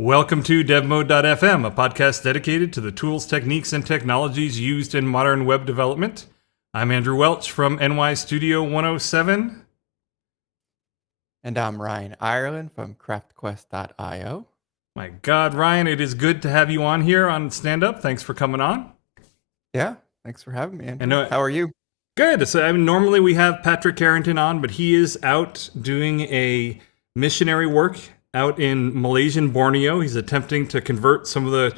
Welcome to devMode.fm, a podcast dedicated to the tools, techniques, and technologies used in modern web development. I'm Andrew Welch from NY Studio 107. And I'm Ryan Irelan from craftquest.io. My God, Ryan, it is good to have you on here on Standup. Thanks for coming on. Yeah, thanks for having me, Andrew. And how are you? Good. So normally we have Patrick Carrington on, but he is out doing a missionary work out in Malaysian Borneo. He's attempting to convert some of the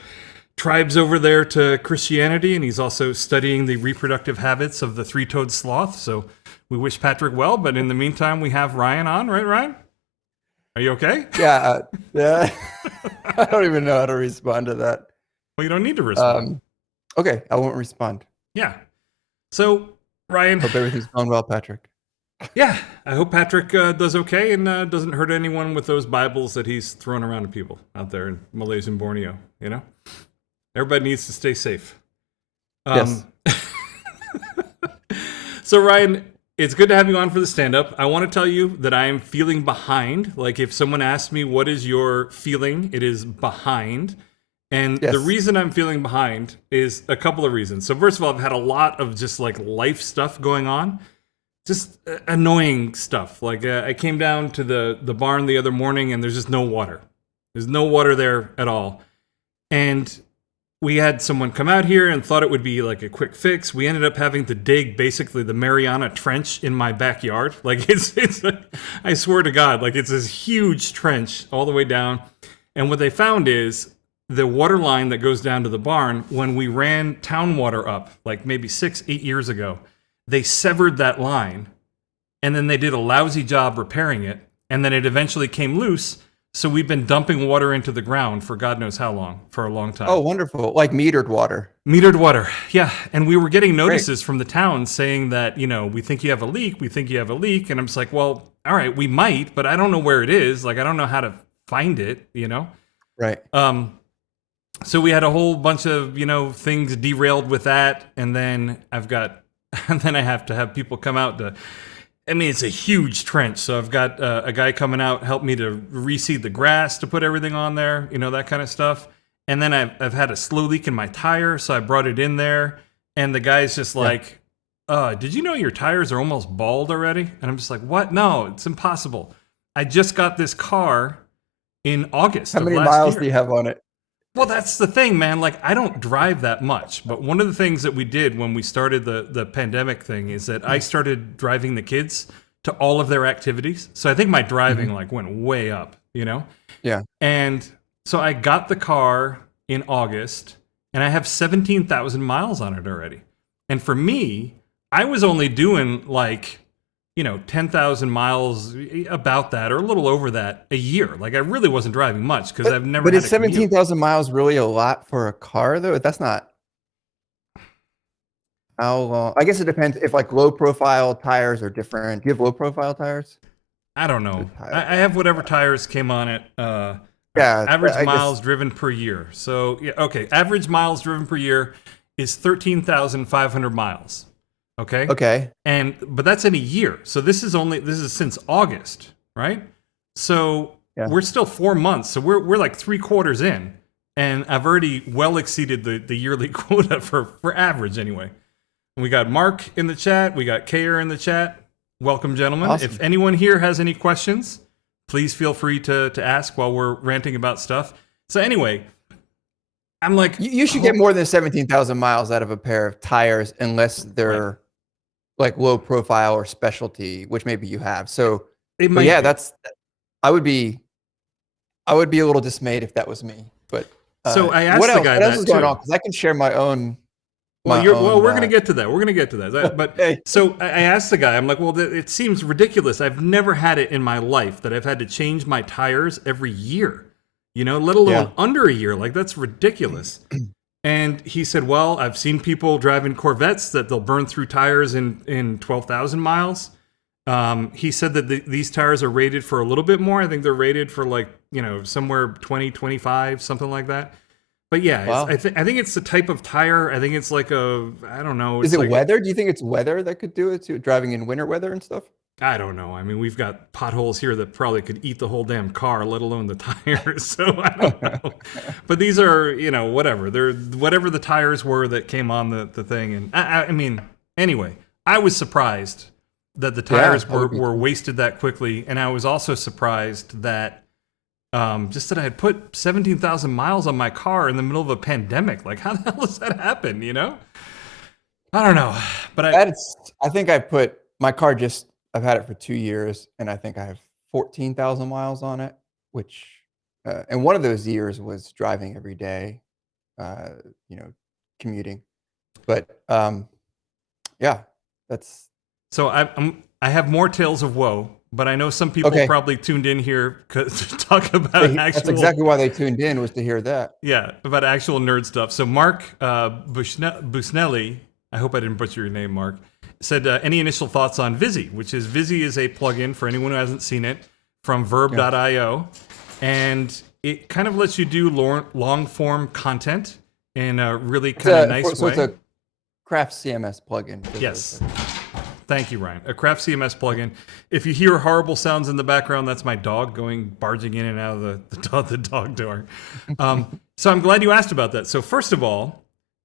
tribes over there to Christianity, and he's also studying the reproductive habits of the three-toed sloth. So we wish Patrick well, but in the meantime, we have Ryan on, right, Ryan? Are you okay? Yeah. I don't even know how to respond to that. Well, you don't need to respond. Okay, I won't respond. Yeah. So, Ryan. Hope everything's going well, Patrick. Yeah, I hope Patrick does okay and doesn't hurt anyone with those Bibles that he's throwing around to people out there in Malaysian Borneo, you know? Everybody needs to stay safe. Yes. So, Ryan, it's good to have you on for the stand-up. I want to tell you that I am feeling behind. Like, if someone asked me, what is your feeling? It is behind. And Yes. the reason I'm feeling behind is a couple of reasons. So, first of all, I've had a lot of just, like, life stuff going on. Just annoying stuff. Like, I came down to the barn the other morning, and there's just no water. There's no water there at all. And we had someone come out here and thought it would be like a quick fix. We ended up having to dig basically the Mariana Trench in my backyard. Like, it's I swear to God, like, it's this huge trench all the way down. And what they found is the water line that goes down to the barn, when we ran town water up, like maybe 6-8 years ago, they severed that line, and then they did a lousy job repairing it, and then it eventually came loose. So we've been dumping water into the ground for God knows how long, for a long time. Oh, wonderful. Like metered water. Metered water, yeah. And we were getting notices from the town saying that, you know, we think you have a leak, we think you have a leak. And I'm just like, well, all right, we might, but I don't know where it is. Like, I don't know how to find it, you know? Right. So we had a whole bunch of, you know, things derailed with that. And then I have to have people come out to, I mean, it's a huge trench. So I've got a guy coming out, help me to reseed the grass to put everything on there, you know, that kind of stuff. And then I've had a slow leak in my tire. So I brought it in there, and the guy's just like, did you know your tires are almost bald already? And I'm just like, what? No, it's impossible. I just got this car in August. How many miles do you have on it? Well, that's the thing, man. Like, I don't drive that much, but one of the things that we did when we started the pandemic thing is that I started driving the kids to all of their activities. So I think my driving like went way up, you know? Yeah. And so I got the car in August, and I have 17,000 miles on it already. And for me, I was only doing like, you know, 10,000 miles, about that, or a little over that a year. Like, I really wasn't driving much because I've never. But is 17,000 miles really a lot for a car, though? That's not. How long? I guess it depends if like low profile tires are different. Do you have low profile tires? I don't know. I have whatever tires came on it. Yeah. Average miles driven per year. So yeah, okay. Average miles driven per year is 13,500 miles. Okay. Okay. But that's in a year. So this is since August, right? So we're still 4 months. So we're like 3/4 in, and I've already well exceeded the yearly quota for average anyway. And we got Mark in the chat. We got Kayer in the chat. Welcome, gentlemen. Awesome. If anyone here has any questions, please feel free to ask while we're ranting about stuff. So anyway, I'm like, you should get more than 17,000 miles out of a pair of tires unless they're like low profile or specialty, which maybe you have. So I would be a little dismayed if that was me. But so I asked the guy what else is going too. on? Because I can share my own. Well, we're going to get to that. We're going to get to that. But so I asked the guy, I'm like, well, it seems ridiculous. I've never had it in my life that I've had to change my tires every year, you know, let alone under a year. Like, that's ridiculous. And he said, well, I've seen people driving Corvettes that they'll burn through tires in 12,000 miles. He said that these tires are rated for a little bit more. I think they're rated for like, you know, somewhere 20, 25, something like that. But yeah, wow. I think it's the type of tire. I think it's like I don't know. Is it like weather? Do you think it's weather that could do it too? Driving in winter weather and stuff? I don't know. I mean, we've got potholes here that probably could eat the whole damn car, let alone the tires. So I don't know. But these are, whatever. They're whatever the tires were that came on the thing. And I mean, anyway, I was surprised that the tires were wasted that quickly. And I was also surprised that just that I had put 17,000 miles on my car in the middle of a pandemic. Like, how the hell does that happen, I don't know. But I think I put my car I've had it for 2 years, and I think I have 14,000 miles on it, which, and one of those years was driving every day, uh, commuting. But yeah, that's. So I have more tales of woe, but I know some people probably tuned in here to talk about actual. That's exactly why they tuned in, was to hear that. Yeah, about actual nerd stuff. So Mark Busnelli, I hope I didn't butcher your name, Mark, said, any initial thoughts on Vizzy, which is Vizzy is a plugin for anyone who hasn't seen it from verb.io. And it kind of lets you do long form content in a really kind of nice way. So it's a Craft CMS plugin. Yes. Thank you, Ryan. A Craft CMS plugin. If you hear horrible sounds in the background, that's my dog barging in and out of the dog door. So I'm glad you asked about that. So first of all,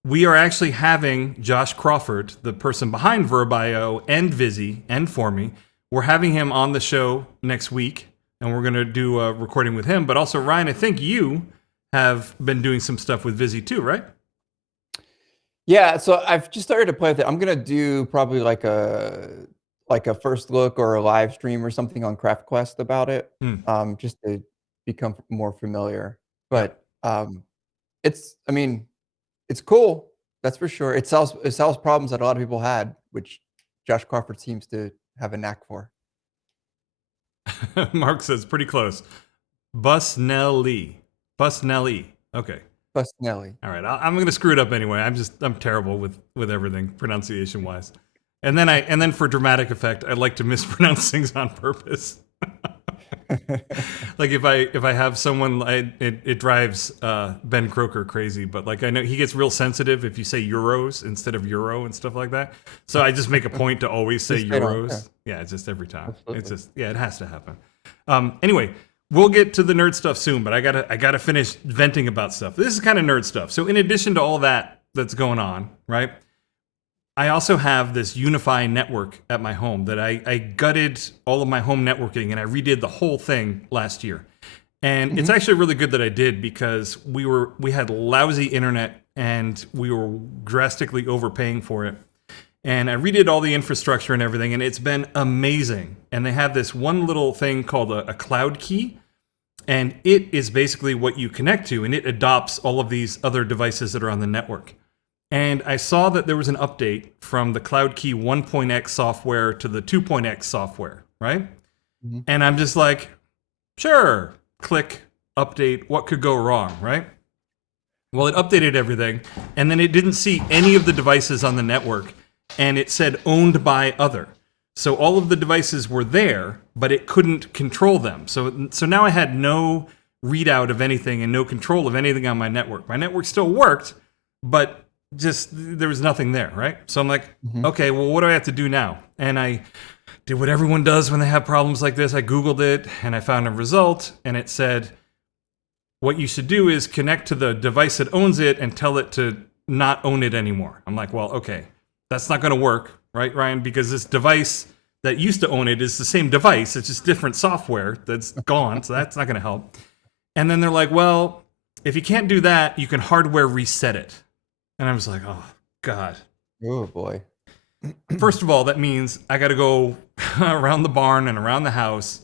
we are actually having Josh Crawford, the person behind Verb.io and Vizzy and For Me. We're having him on the show next week, and we're going to do a recording with him. But also, Ryan, I think you have been doing some stuff with Vizzy too, right? Yeah, so I've just started to play with it. I'm going to do probably like a first look or a live stream or something on Craft Quest about it, just to become more familiar. But it's cool. That's for sure. It solves problems that a lot of people had, which Josh Crawford seems to have a knack for. Mark says pretty close. Busnelli. Okay. Busnelli. All right. I'm going to screw it up anyway. I'm terrible with everything pronunciation wise. And then for dramatic effect, I like to mispronounce things on purpose. Like if I have someone, it drives Ben Croker crazy, but like I know he gets real sensitive if you say euros instead of euro and stuff like that. So I just make a point to always say euros. Yeah, it's just every time. Absolutely. It's just it has to happen. Anyway, we'll get to the nerd stuff soon, but I gotta finish venting about stuff. This is kind of nerd stuff. So in addition to all that's going on, right? I also have this Unify network at my home that I gutted all of my home networking and I redid the whole thing last year. And it's actually really good that I did because we had lousy internet and we were drastically overpaying for it. And I redid all the infrastructure and everything, and it's been amazing. And they have this one little thing called a cloud key, and it is basically what you connect to, and it adopts all of these other devices that are on the network. And I saw that there was an update from the Cloud Key 1.x software to the 2.x software, right? And I'm just like, sure, click, update, what could go wrong, right? Well, it updated everything, and then it didn't see any of the devices on the network, and it said owned by other. So all of the devices were there, but it couldn't control them. So now I had no readout of anything and no control of anything on my network. My network still worked, but just there was nothing there, right? So I'm like, okay, well, what do I have to do now? And I did what everyone does when they have problems like this. I Googled it and I found a result, and it said, what you should do is connect to the device that owns it and tell it to not own it anymore. I'm like, well, okay, that's not going to work, right, Ryan? Because this device that used to own it is the same device. It's just different software that's gone, so that's not going to help. And then they're like, well, if you can't do that, you can hardware reset it. And I was like, oh, God. Oh, boy. First of all, that means I got to go around the barn and around the house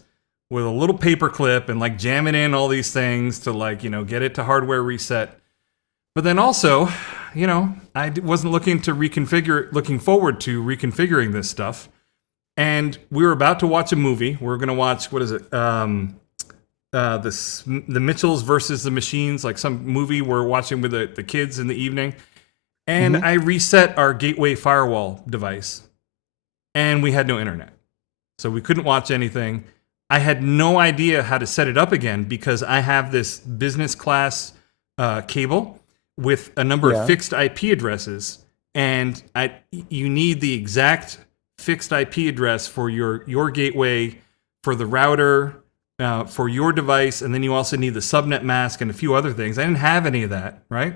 with a little paper clip and like jam it in all these things to like, get it to hardware reset. But then also, I wasn't looking forward to reconfiguring this stuff. And we were about to watch a movie. We're going to watch, what is it? The Mitchells versus the Machines, like some movie we're watching with the kids in the evening. And I reset our gateway firewall device, and we had no internet. So we couldn't watch anything. I had no idea how to set it up again because I have this business class cable with a number of fixed IP addresses, and you need the exact fixed IP address for your gateway, for the router, for your device, and then you also need the subnet mask and a few other things. I didn't have any of that, right?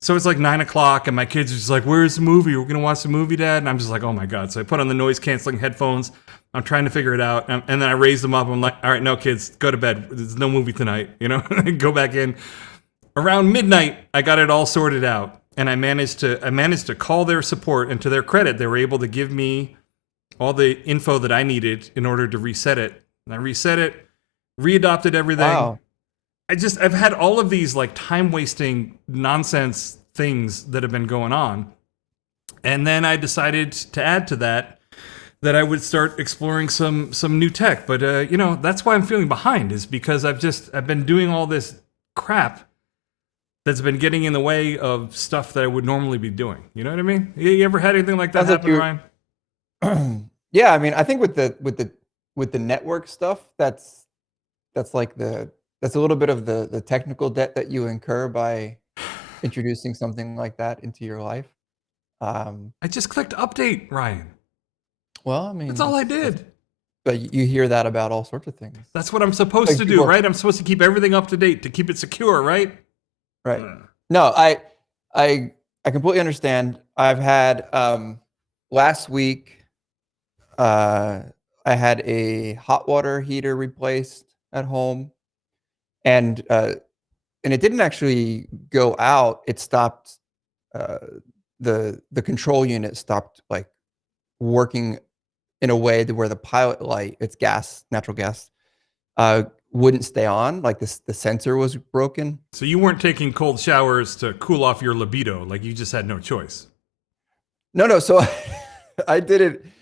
So it's like 9 o'clock, and my kids are just like, "Where's the movie? We're gonna watch the movie, Dad." And I'm just like, "Oh my God!" So I put on the noise canceling headphones. I'm trying to figure it out, and then I raised them up. I'm like, "All right, no, kids, go to bed. There's no movie tonight." Go back in. Around midnight, I got it all sorted out, and I managed to call their support. And to their credit, they were able to give me all the info that I needed in order to reset it. And I reset it, readopted everything. Wow. I've had all of these like time wasting nonsense things that have been going on. And then I decided to add to that I would start exploring some new tech. But that's why I'm feeling behind, is because I've been doing all this crap that's been getting in the way of stuff that I would normally be doing. You know what I mean? You ever had anything like that happen, Ryan? Yeah, I mean, I think with the network stuff, that's a little bit of the technical debt that you incur by introducing something like that into your life. I just clicked update, Ryan. Well, I mean, that's all I did. But you hear that about all sorts of things. That's what I'm supposed to do, right? I'm supposed to keep everything up to date to keep it secure, right? Right. No, I completely understand. I've had last week I had a hot water heater replaced at home, and it didn't actually go out. It stopped. The control unit stopped like working in a way where the pilot light, it's natural gas, wouldn't stay on. Like the sensor was broken. So you weren't taking cold showers to cool off your libido, like you just had no choice. No. So I didn't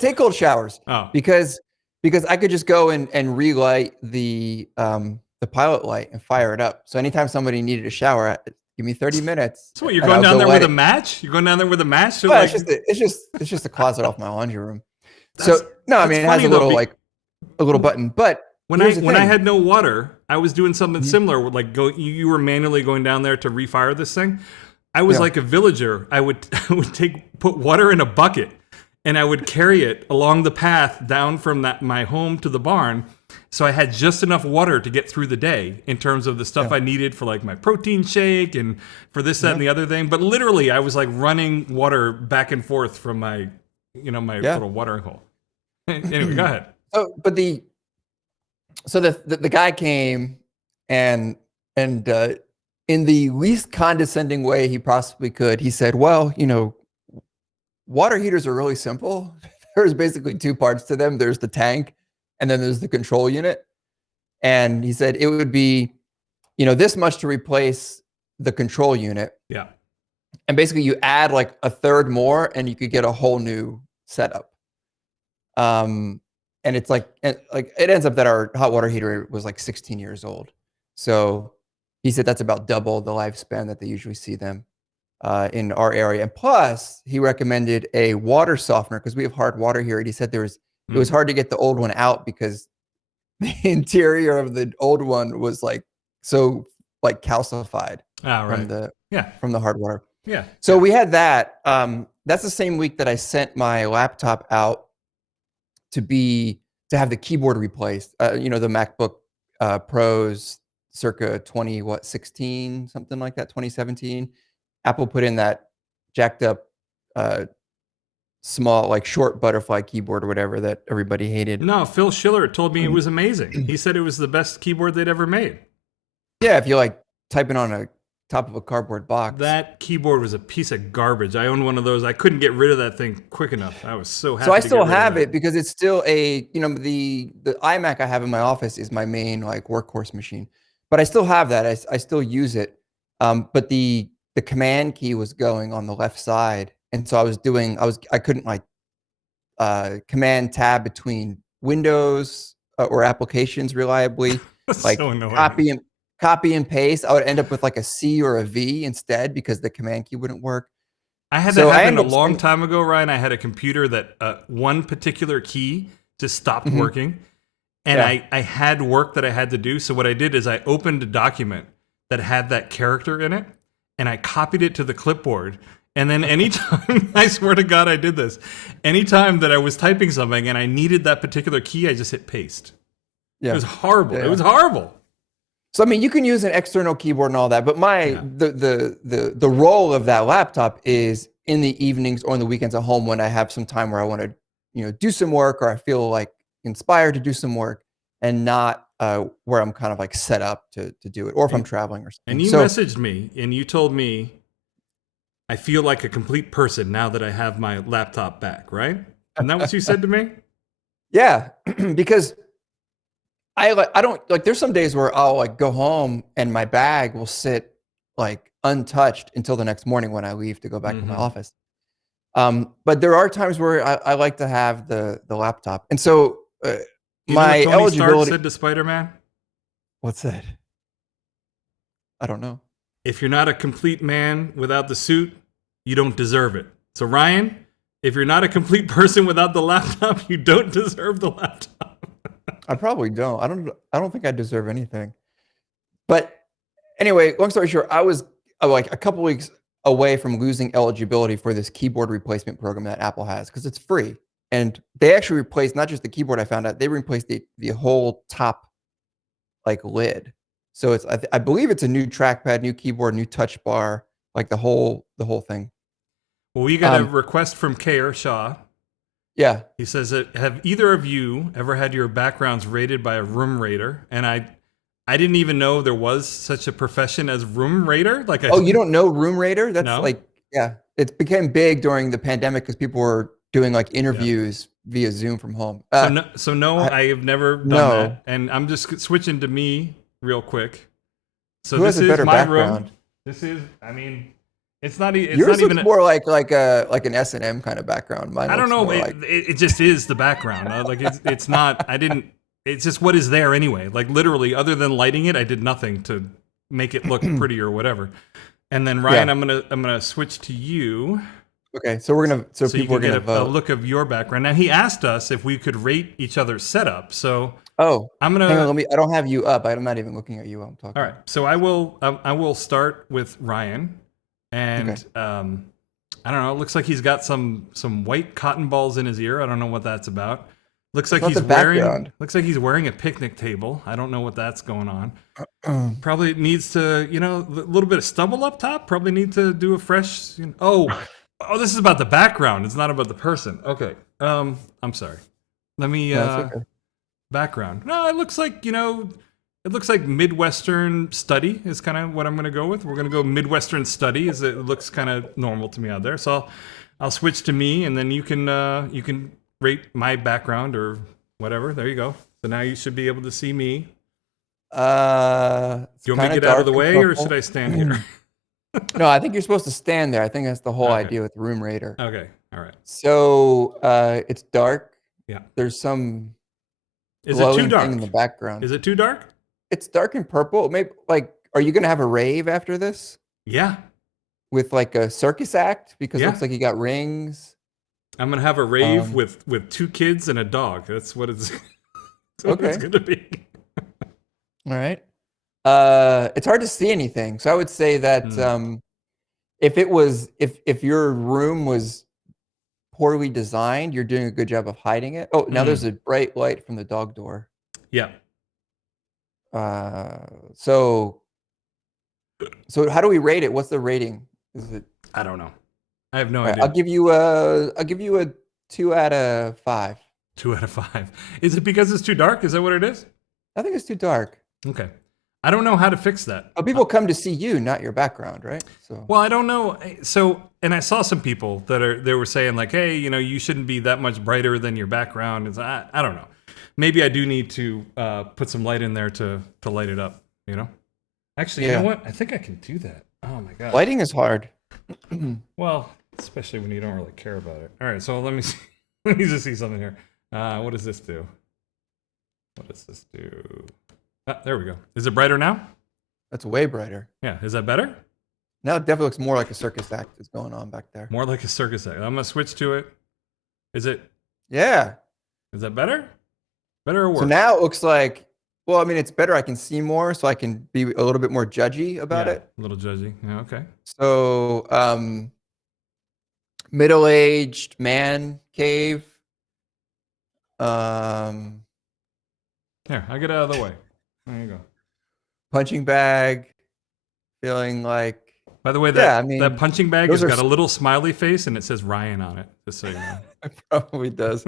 take cold showers because I could just go and relight the pilot light and fire it up. So anytime somebody needed a shower, give me 30 minutes. So what, you're going down there with a match? You're going down there with a match? So well, it's just a closet off my laundry room. So no, I mean, it has a little button, but when I had no water, I was doing something similar. Like you were manually going down there to refire this thing. I was like a villager. I would put water in a bucket, and I would carry it along the path down from my home to the barn. So I had just enough water to get through the day in terms of the stuff I needed for like my protein shake and for this, that, and the other thing. But literally, I was like running water back and forth from my little watering hole. Anyway, go ahead. Oh, but the guy came and in the least condescending way he possibly could, he said, "Well, water heaters are really simple. There's basically two parts to them. There's the tank, and then there's the control unit." And he said it would be, this much to replace the control unit. Yeah. And basically you add like a third more and you could get a whole new setup. And it's like it ends up that our hot water heater was like 16 years old. So he said that's about double the lifespan that they usually see them in our area. And plus, he recommended a water softener because we have hard water here. And he said it was hard to get the old one out because the interior of the old one was like so like calcified from the hard water. Yeah. So we had that. That's the same week that I sent my laptop out to have the keyboard replaced. The MacBook Pros circa 2016, something like that, 2017. Apple put in that jacked up small, like short butterfly keyboard or whatever that everybody hated. No, Phil Schiller told me it was amazing. He said it was the best keyboard they'd ever made. Yeah, if you like typing on a top of a cardboard box. That keyboard was a piece of garbage. I owned one of those. I couldn't get rid of that thing quick enough. I was so happy. So I still have it because it's still the iMac I have in my office is my main like workhorse machine. But I still have that. I still use it. But the command key was going on the left side. And so I couldn't like command tab between windows or applications reliably. Like so annoying. Copy and paste. I would end up with like a C or a V instead because the command key wouldn't work. I had that happen a long time ago, Ryan. I had a computer that one particular key just stopped working. And I had work that I had to do. So what I did is I opened a document that had that character in it. And I copied it to the clipboard. And then anytime, I swear to God, I did this. Anytime that I was typing something and I needed that particular key, I just hit paste. Yeah. It was horrible. Yeah. It was horrible. So I mean, you can use an external keyboard and all that, but the role of that laptop is in the evenings or on the weekends at home when I have some time where I want to, do some work or I feel like inspired to do some work, and not where I'm kind of like set up to do it, or if I'm traveling or something. And you messaged me and you told me, I feel like a complete person now that I have my laptop back, right? Isn't that what you said to me? Yeah, because I don't like, there's some days where I'll like go home and my bag will sit like untouched until the next morning when I leave to go back to my office. But there are times where I like to have the laptop. And so my Tony eligibility Stark said to Spider-Man? What's that? I don't know. If you're not a complete man without the suit, you don't deserve it. So Ryan, if you're not a complete person without the laptop, you don't deserve the laptop. I probably don't. I don't think I deserve anything. But anyway, long story short, I was like a couple weeks away from losing eligibility for this keyboard replacement program that Apple has, because it's free. And they actually replaced not just the keyboard, I found out, they replaced the whole top like lid. So it's I believe it's a new trackpad, new keyboard, new touch bar, like the whole thing. Well, we got a request from Kayer Shaw. Yeah. He says that, have either of you ever had your backgrounds rated by a room rater? And I didn't even know there was such a profession as room rater. Like, you don't know room rater? That's no? like, yeah, it became big during the pandemic because people were doing like interviews via Zoom from home. So no, I have never done that. And I'm just switching to me real quick. So who this has a is better my background? room. This is, I mean, it's not. It's yours not even looks more like an S&M kind of background. Mine. I don't know. It just is the background. Like it's not. I didn't. It's just what is there anyway. Like literally, other than lighting it, I did nothing to make it look pretty or whatever. And then Ryan, I'm gonna switch to you. Okay, so we're gonna so people you can are gonna get vote. A look of your background. Now he asked us if we could rate each other's setup. So I'm gonna. Hang on, I don't have you up. I'm not even looking at you while I'm talking. All right, so I will start with Ryan, and I don't know. It looks like he's got some white cotton balls in his ear. I don't know what that's about. Looks like he's wearing a picnic table. I don't know what that's going on. Probably needs to, a little bit of stubble up top. Probably need to do a fresh. Oh, this is about the background. It's not about the person. Okay. I'm sorry. Let me background. No, it looks like Midwestern study is kind of what I'm going to go with. We're going to go Midwestern study, as it looks kind of normal to me out there. So I'll switch to me, and then you can rate my background or whatever. There you go. So now you should be able to see me. Do you want me to get out of the way, or should I stand here? No, I think you're supposed to stand there. I think that's the whole idea with Room Raider. Okay. All right. So it's dark. Yeah. There's some Is it too dark thing in the background? Is it too dark? It's dark and purple. Maybe are you gonna have a rave after this? Yeah. With like a circus act, because it looks like you got rings. I'm gonna have a rave with 2 kids and a dog. That's what it's. It's gonna be. All right. It's hard to see anything, so I would say that if your room was poorly designed, you're doing a good job of hiding it. Oh, now there's a bright light from the dog door. Yeah. So how do we rate it? What's the rating? Is it? I don't know. I have no idea. I'll give you a 2 out of 5. 2 out of 5. Is it because it's too dark? Is that what it is? I think it's too dark. Okay. I don't know how to fix that. Oh, people come to see you, not your background, right? So. Well, I don't know. So, and I saw some people they were saying like, hey, you shouldn't be that much brighter than your background. It's, I don't know. Maybe I do need to put some light in there to light it up. Actually, you know what? I think I can do that. Oh my god. Lighting is hard. Well, especially when you don't really care about it. All right, so let me see. Let me just see something here. What does this do? What does this do? There we go. Is it brighter now? That's way brighter. Yeah. Is that better? Now it definitely looks more like a circus act is going on back there. More like a circus act. I'm gonna switch to it. Is it? Yeah. Is that better? Better or worse? So now it looks like. Well, I mean, it's better. I can see more, so I can be a little bit more judgy about it. A little judgy. Yeah. Okay. So, Middle-aged man cave. Here, I'll get out of the way. There you go. Punching bag. Feeling like. By the way, that punching bag has got a little smiley face and it says Ryan on it. Just so you know. It probably does.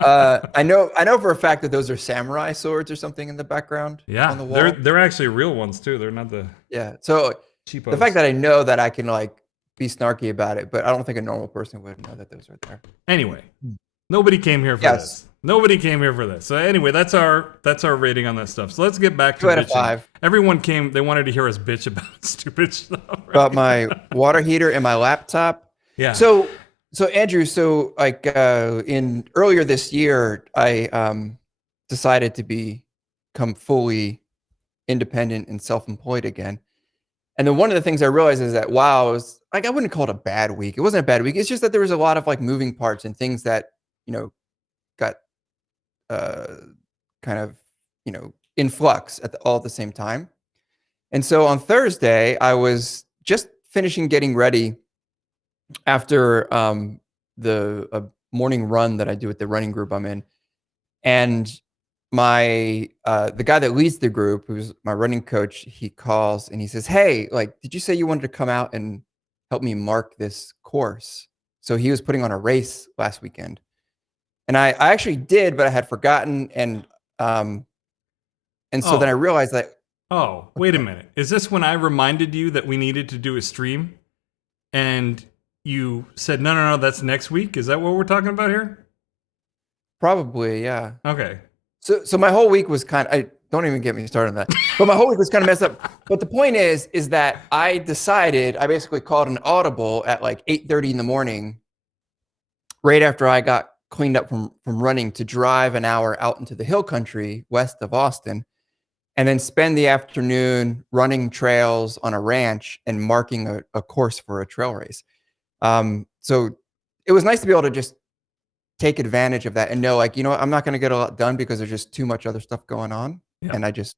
I know for a fact that those are samurai swords or something in the background. Yeah, on the wall. They're actually real ones too. They're not the So cheapos. The fact that I know that I can like be snarky about it, but I don't think a normal person would know that those are there. Anyway, nobody came here for this. Nobody came here for this. So anyway, that's our rating on that stuff. So let's get back to 2 out of 5. Everyone came. They wanted to hear us bitch about stupid stuff. Right? About my water heater and my laptop. Yeah. So Andrew, like in earlier this year, I decided to become fully independent and self-employed again. And then one of the things I realized is that it was like, I wouldn't call it a bad week. It wasn't a bad week. It's just that there was a lot of like moving parts and things that, got kind of, in flux all at the same time. And so on Thursday, I was just finishing getting ready after the morning run that I do with the running group I'm in. And the guy that leads the group, who's my running coach, he calls and he says, "Hey, like, did you say you wanted to come out and help me mark this course?" So he was putting on a race last weekend. And I actually did, but I had forgotten. And so then I realized that. Oh, wait a minute. Is this when I reminded you that we needed to do a stream? And you said, no, that's next week? Is that what we're talking about here? Probably, yeah. Okay. So my whole week was don't even get me started on that. But my whole week was kind of messed up. But the point is that I basically called an audible at like 8:30 in the morning, right after I got cleaned up from running, to drive an hour out into the hill country west of Austin, and then spend the afternoon running trails on a ranch and marking a course for a trail race. So it was nice to be able to just take advantage of that and know, like, I'm not going to get a lot done because there's just too much other stuff going on. Yeah. And I just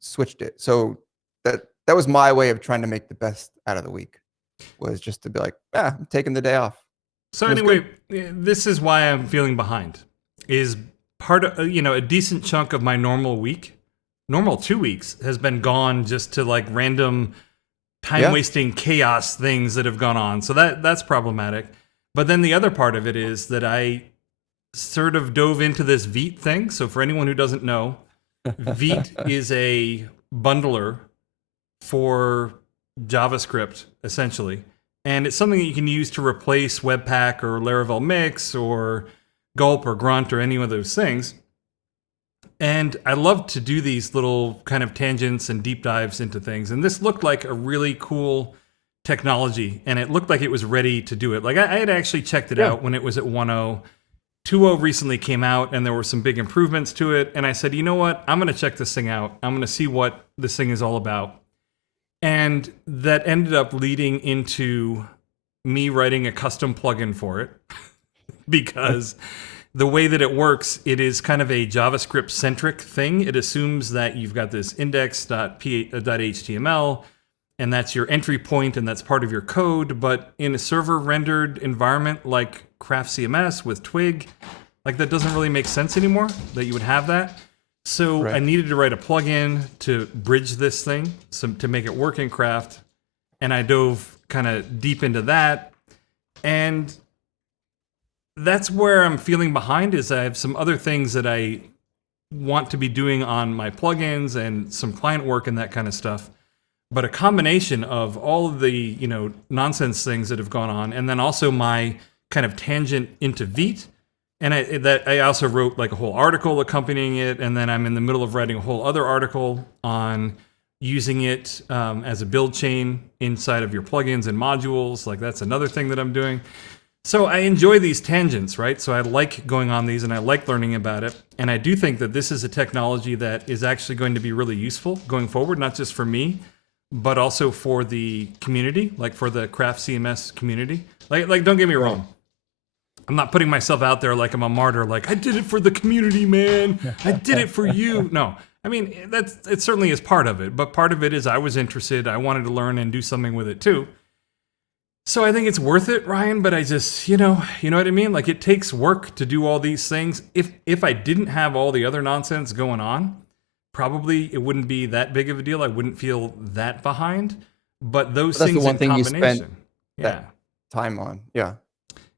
switched it. So that was my way of trying to make the best out of the week, was just to be like, I'm taking the day off. So anyway, this is why I'm feeling behind. Is part of, a decent chunk of my normal 2 weeks has been gone just to like random time-wasting chaos things that have gone on. So that's problematic. But then the other part of it is that I sort of dove into this Vite thing. So for anyone who doesn't know, Vite is a bundler for JavaScript, essentially. And it's something that you can use to replace Webpack or Laravel Mix or Gulp or Grunt or any of those things. And I love to do these little kind of tangents and deep dives into things. And this looked like a really cool technology, and it looked like it was ready to do it. Like I had actually checked it out when it was at 1.0. 2.0 recently came out, and there were some big improvements to it. And I said, you know what? I'm going to check this thing out. I'm going to see what this thing is all about. And that ended up leading into me writing a custom plugin for it because the way that it works, it is kind of a JavaScript-centric thing. It assumes that you've got this index.html, and that's your entry point, and that's part of your code. But in a server-rendered environment like Craft CMS with Twig, like that doesn't really make sense anymore, that you would have that. So I needed to write a plugin to bridge this thing, to make it work in Craft. And I dove kind of deep into that. And that's where I'm feeling behind, is I have some other things that I want to be doing on my plugins and some client work and that kind of stuff. But a combination of all of the, nonsense things that have gone on, and then also my kind of tangent into Vite. And I also wrote like a whole article accompanying it, and then I'm in the middle of writing a whole other article on using it as a build chain inside of your plugins and modules. Like that's another thing that I'm doing. So I enjoy these tangents, right? So I like going on these and I like learning about it. And I do think that this is a technology that is actually going to be really useful going forward, not just for me, but also for the community, like for the Craft CMS community. Like don't get me wrong. I'm not putting myself out there like I'm a martyr, like I did it for the community, man. I did it for you. No, I mean, it certainly is part of it, but part of it is I was interested. I wanted to learn and do something with it too. So I think it's worth it, Ryan, but I just, you know what I mean? Like it takes work to do all these things. If I didn't have all the other nonsense going on, probably it wouldn't be that big of a deal. I wouldn't feel that behind. But those But that's the things one in thing you spent combination. Yeah. that time on. Yeah.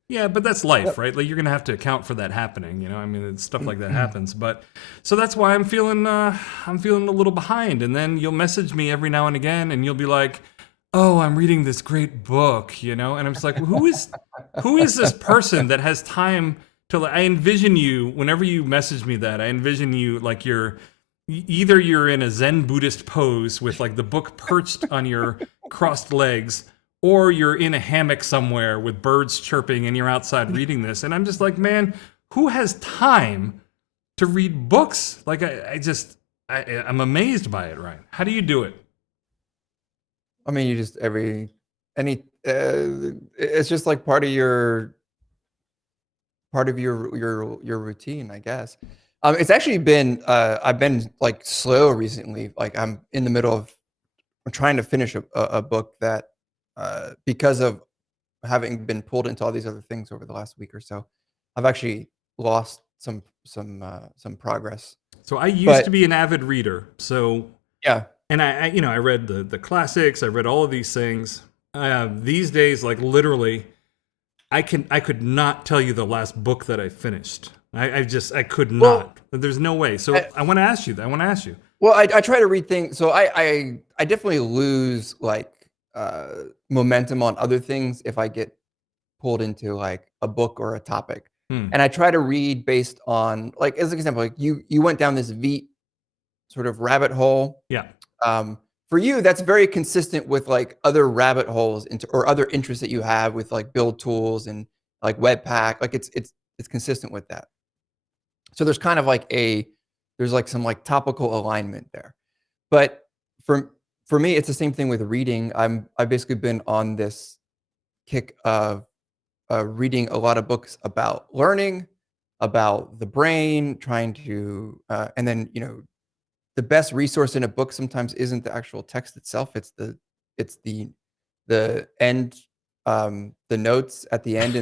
Yeah, but that's life, Yep. right? Like you're gonna have to account for that happening. I mean, stuff like that happens. But so that's why I'm feeling a little behind. And then you'll message me every now and again, and you'll be like, "Oh, I'm reading this great book," and I'm just like, who is this person that has time to? I envision you whenever you message me that. I envision you like either you're in a Zen Buddhist pose with like the book perched on your crossed legs, or you're in a hammock somewhere with birds chirping and you're outside reading this. And I'm just like, man, who has time to read books? Like, I'm amazed by it, Ryan. How do you do it? I mean, you just it's just like part of your routine, I guess. It's actually been I've been like slow recently. Like I'm in the middle of trying to finish a book that because of having been pulled into all these other things over the last week or so, I've actually lost some progress. So I used to But be an avid reader. So yeah, and I read the classics. I read all of these things. These days, like literally, I could not tell you the last book that I finished. I could not. There's no way. So I want to ask you. Well, I try to read things. So I definitely lose like momentum on other things if I get pulled into like a book or a topic. And I try to read based on, like, as an example, like you went down this Vite sort of rabbit hole. Yeah. For you, that's very consistent with like other rabbit holes into or other interests that you have with like build tools and like Webpack. Like it's consistent with that. So there's kind of like there's like some like topical alignment there. But for me, it's the same thing with reading. I've basically been on this kick of reading a lot of books about learning, about the brain, trying to, and then the best resource in a book sometimes isn't the actual text itself. It's the end, the notes at the end,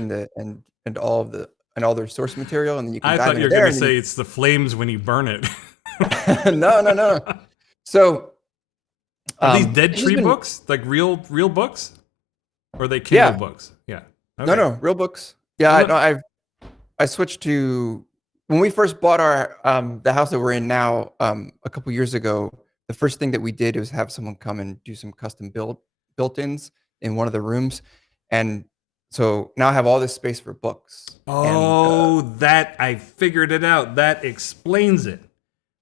and all of the and all their source material, and then you can I dive thought you into were there. going to say it's the flames when you burn it. No. So Are these dead it's just tree been, books? Like real books? Or are they Kindle yeah, books? Yeah. no, Okay. real books. Yeah, Well, I switched to when we first bought our the house that we're in now a couple years ago. The first thing that we did was have someone come and do some custom built-ins in one of the rooms, and so now I have all this space for books. And that I figured it out. That explains it.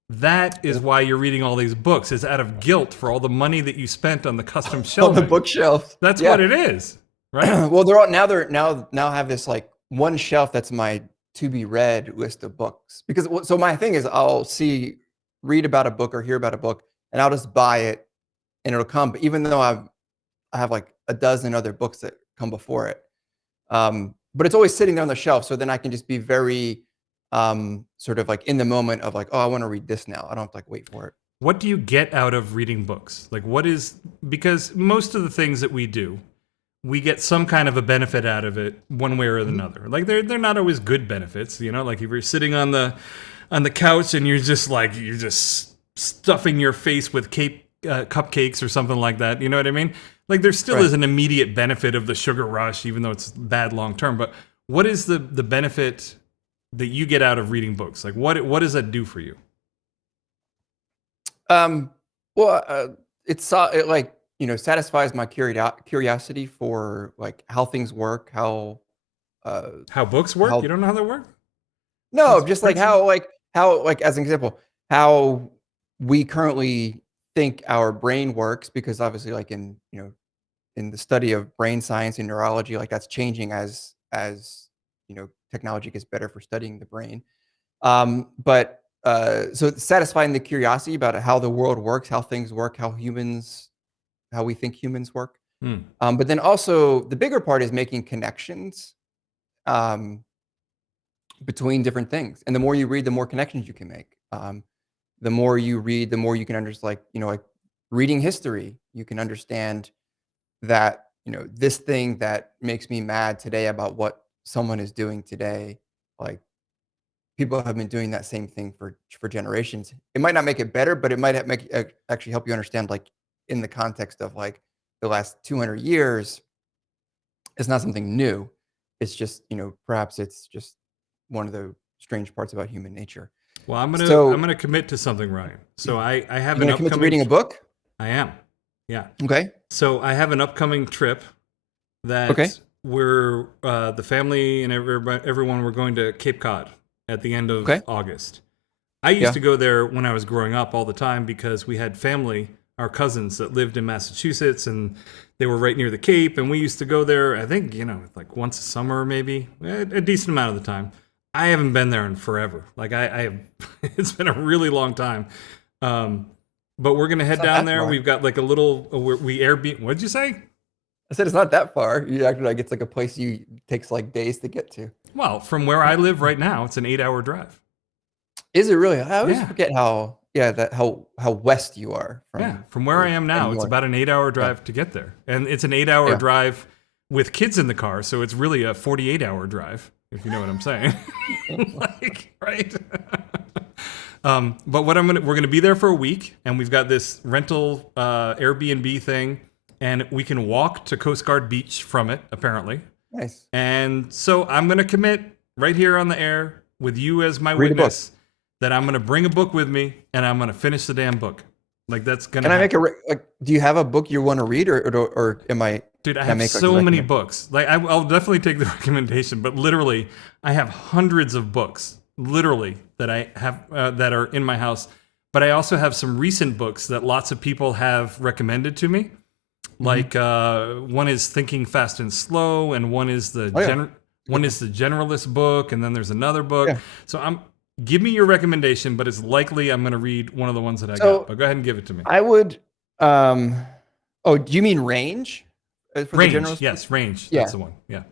That is why you're reading all these books. Is out of guilt for all the money that you spent on the custom on shelving. the bookshelf. That's Yeah. what it is, right? Well, now have this like one shelf that's my to be read list of books, because so my thing is I'll read about a book or hear about a book and I'll just buy it and it'll come. But even though I have like a dozen other books that come before it, but it's always sitting there on the shelf. So then I can just be very sort of like in the moment of like, oh, I want to read this now. I don't have to like wait for it. What do you get out of reading books? Like because most of the things that we do, we get some kind of a benefit out of it one way or another. Like they're not always good benefits, like if you're sitting on the couch and you're just stuffing your face with cupcakes or something like that, you know what I mean? Like there still is an immediate benefit of the sugar rush, even though it's bad long term. But what is the benefit that you get out of reading books? Like what does that do for you? Well, it like satisfies my curiosity for like how things work, how books work. You don't know how they work? No, just like how as an example, how we currently think our brain works, because obviously like in the study of brain science and neurology, like that's changing as technology gets better for studying the brain. But so it's satisfying the curiosity about how the world works, how things work, how we think humans work. But then also the bigger part is making connections between different things. And the more you read, the more connections you can make. The more you read, the more you can understand, like reading history, you can understand that, this thing that makes me mad today about what someone is doing today, like people have been doing that same thing for generations. It might not make it better, but it might actually help you understand, like in the context of like the last 200 years, it's not something new. It's just, perhaps it's just one of the strange parts about human nature. Well, I'm So gonna commit to something, Ryan. So I have you're an gonna commit to upcoming. reading a book? I am. Yeah. Okay. So I have an upcoming trip that Okay. we're the family and everyone we're going to Cape Cod at the end of Okay. August. I used to go there when I was growing up all the time because we had family, our cousins that lived in Massachusetts, and they were right near the Cape, and we used to go there, I think, like once a summer maybe, a decent amount of the time. I haven't been there in forever. Like I have, it's been a really long time. But we're gonna head down there. We've got like a little, we Airbnb. What'd you say? I said it's not that far. You actually like it's like a place takes like days to get to. Well, from where I live right now, it's an 8-hour drive. Is it really? I always forget how west you are. From where I am now, it's about an 8-hour drive to get there, and it's an 8-hour drive with kids in the car, so it's really a 48-hour drive, if you know what I'm saying. Like, right? But we're gonna be there for a week, and we've got this rental Airbnb thing, and we can walk to Coast Guard Beach from it, apparently. Nice. And so I'm gonna commit right here on the air with you as my witness that I'm gonna bring a book with me, and I'm gonna finish the damn book. Like that's gonna. Can I make do you have a book you want to read, or am I? Dude, I have so many books. Like I'll definitely take the recommendation, but literally, I have hundreds of books. Literally, that I have that are in my house, but I also have some recent books that lots of people have recommended to me. Like one is Thinking Fast and Slow, and one is the Generalist book, and then there's another book. Yeah. So give me your recommendation, but it's likely I'm going to read one of the ones that I got. But go ahead and give it to me. I would. Oh, do you mean Range? Range, yes, Range. That's the one. Yeah.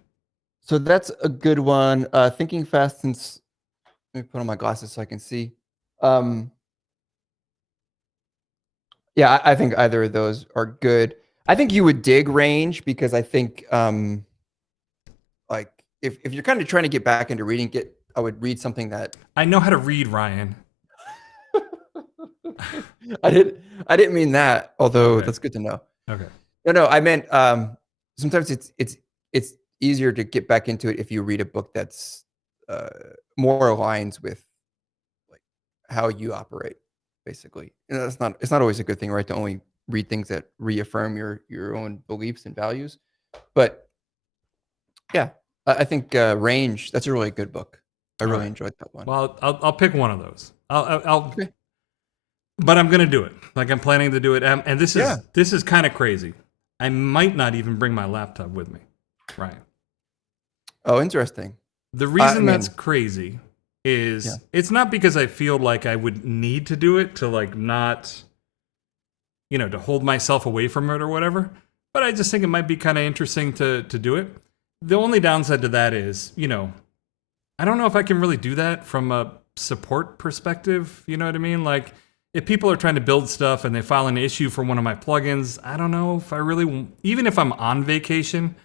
So that's a good one. Thinking Fast and. Let me put on my glasses so I can see. Yeah, I think either of those are good. I think you would dig Range because I think, like, if you're kind of trying to get back into reading, I would read something that I know how to read, Ryan. I didn't mean that, although that's good to know. Okay. No, I meant sometimes it's easier to get back into it if you read a book that's more aligns with like how you operate, basically. And it's not always a good thing, right? To only read things that reaffirm your own beliefs and values. But yeah, I think Range. That's a really good book. I really enjoyed that one. Well, I'll pick one of those. I'll okay. But I'm gonna do it. Like I'm planning to do it. And this is kind of crazy. I might not even bring my laptop with me, Ryan. Oh, interesting. The reason that's crazy is it's not because I feel like I would need to do it to like not, to hold myself away from it or whatever. But I just think it might be kind of interesting to do it. The only downside to that is, I don't know if I can really do that from a support perspective. You know what I mean? Like if people are trying to build stuff and they file an issue for one of my plugins, I don't know if I really, even if I'm on vacation,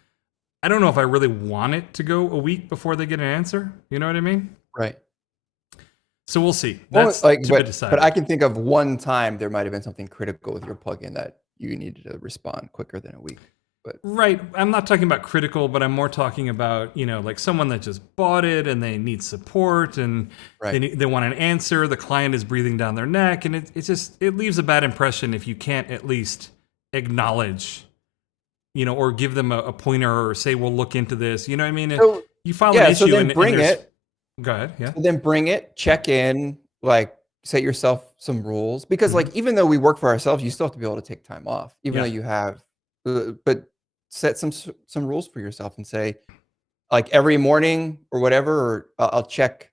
I don't know if I really want it to go a week before they get an answer. You know what I mean? Right. So we'll see. That's to be decided. But I can think of one time there might have been something critical with your plugin that you needed to respond quicker than a week. But right. I'm not talking about critical, but I'm more talking about, like someone that just bought it and they need support and they want an answer. The client is breathing down their neck. And it leaves a bad impression if you can't at least acknowledge, or give them a pointer or say, we'll look into this. You know what I mean? So, you file an issue so then bring it. Go ahead. Yeah. So then bring it, check in, like set yourself some rules. Because like, even though we work for ourselves, you still have to be able to take time off, even though you have, but set some rules for yourself and say, like every morning or whatever, or I'll check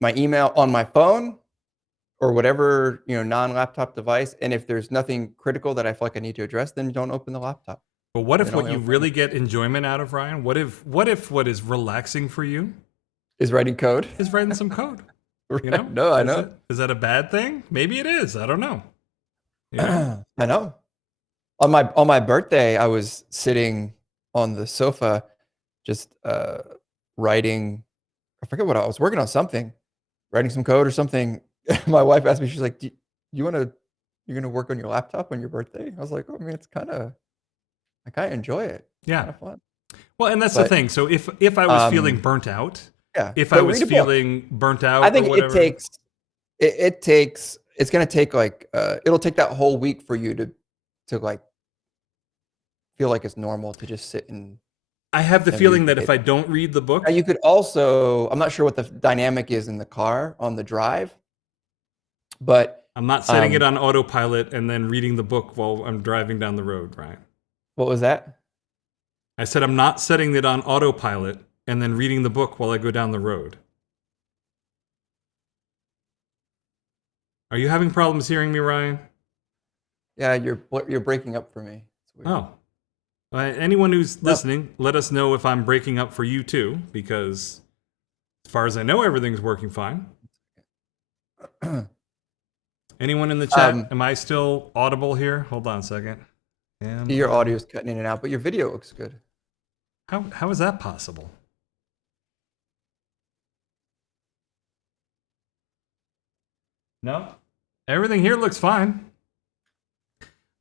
my email on my phone or whatever, non-laptop device. And if there's nothing critical that I feel like I need to address, then don't open the laptop. But what if what you really get enjoyment out of, Ryan? What if what is relaxing for you is writing code? Is writing some code. No, I know. Is that a bad thing? Maybe it is. I don't know. I know. On my birthday, I was sitting on the sofa just writing. I forget what I was working on, something, writing some code or something. My wife asked me, she's like, you want to, you're going to work on your laptop on your birthday? I was like, oh, I mean, I kind of enjoy it. It's Yeah. kind of fun. Well, and that's the But thing. So if I was feeling burnt out, yeah, if I but was read a book. feeling burnt out I or think whatever, it takes, it's going to take like, it'll take that whole week for you to like feel like it's normal to just sit I have the and read feeling that if it. I don't read the book, Now you could also, I'm not sure what the dynamic is in the car on the drive, but I'm not setting it on autopilot and then reading the book while I'm driving down the road, right? what was that? I said I'm not setting it on autopilot and then reading the book while I go down the road. Are you having problems hearing me, Ryan? Yeah, you're breaking up for me. It's weird. Oh. Anyone who's listening, let us know if I'm breaking up for you too, because as far as I know, everything's working fine. Anyone in the chat? Am I still audible here? Hold on a second. Your audio is cutting in and out, but your video looks good. How is that possible? No, everything here looks fine.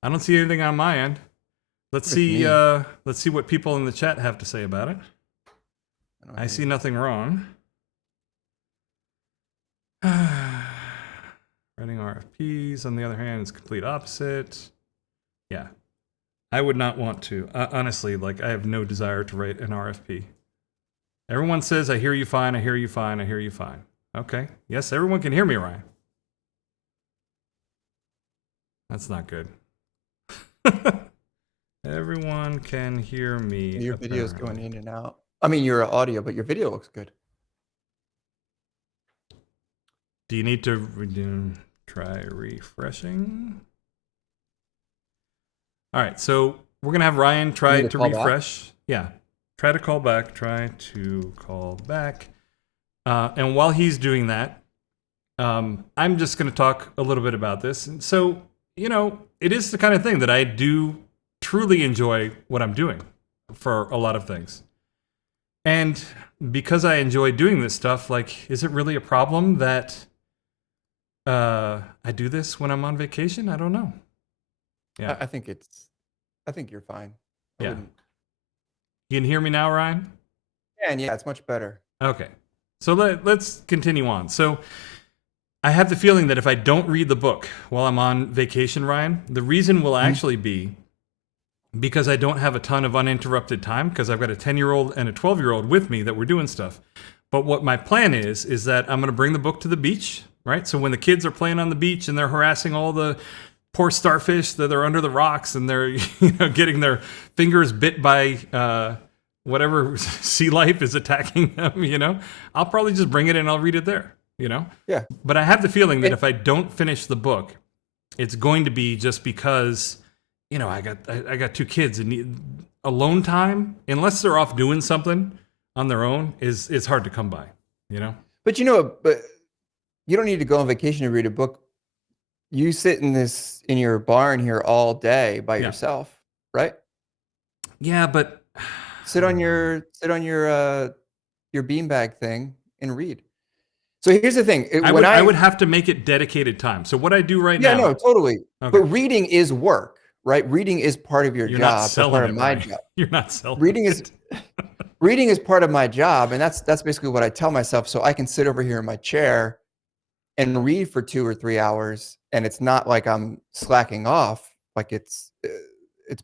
I don't see anything on my end. Let's see what people in the chat have to say about it. I see nothing wrong. Writing RFPs, on the other hand, is complete opposite. Yeah. I would not want to. Honestly, like, I have no desire to write an RFP. Everyone says, I hear you fine, I hear you fine, I hear you fine. Okay. Yes, everyone can hear me, Ryan. That's not good. Everyone can hear me. Your video is going in and out. I mean, your audio, but your video looks good. Do you need to try refreshing? All right, so we're going to have Ryan try to refresh. Back? Yeah, try to call back. Try to call back. And while he's doing that, I'm just going to talk a little bit about this. And so, you know, it is the kind of thing that I do truly enjoy what I'm doing for a lot of things. And because I enjoy doing this stuff, like, is it really a problem that I do this when I'm on vacation? I don't know. Yeah, I think you're fine. Yeah. You can hear me now, Ryan? Yeah, it's much better. Okay. So let's continue on. So I have the feeling that if I don't read the book while I'm on vacation, Ryan, the reason will actually be because I don't have a ton of uninterrupted time, because I've got a 10-year-old and a 12-year-old with me that we're doing stuff. But what my plan is that I'm going to bring the book to the beach, right? So when the kids are playing on the beach and they're harassing all the poor starfish that are under the rocks and they're getting their fingers bit by whatever sea life is attacking them, I'll probably just bring it and I'll read it there, Yeah. But I have the feeling that if I don't finish the book, it's going to be just because, I got two kids and need alone time, unless they're off doing something on their own, is hard to come by, But but you don't need to go on vacation to read a book. You sit in your barn here all day by yourself, right? Yeah, but sit on your beanbag thing and read. So here's the thing. I would have to make it dedicated time. So what I do right now. Yeah, no, totally. Okay. But reading is work, right? Reading is part of your job. Not selling part it, of my right? job. You're not selling reading it. Reading is part of my job, and that's basically what I tell myself. So I can sit over here in my chair and read for 2 or 3 hours, and it's not like I'm slacking off. Like it's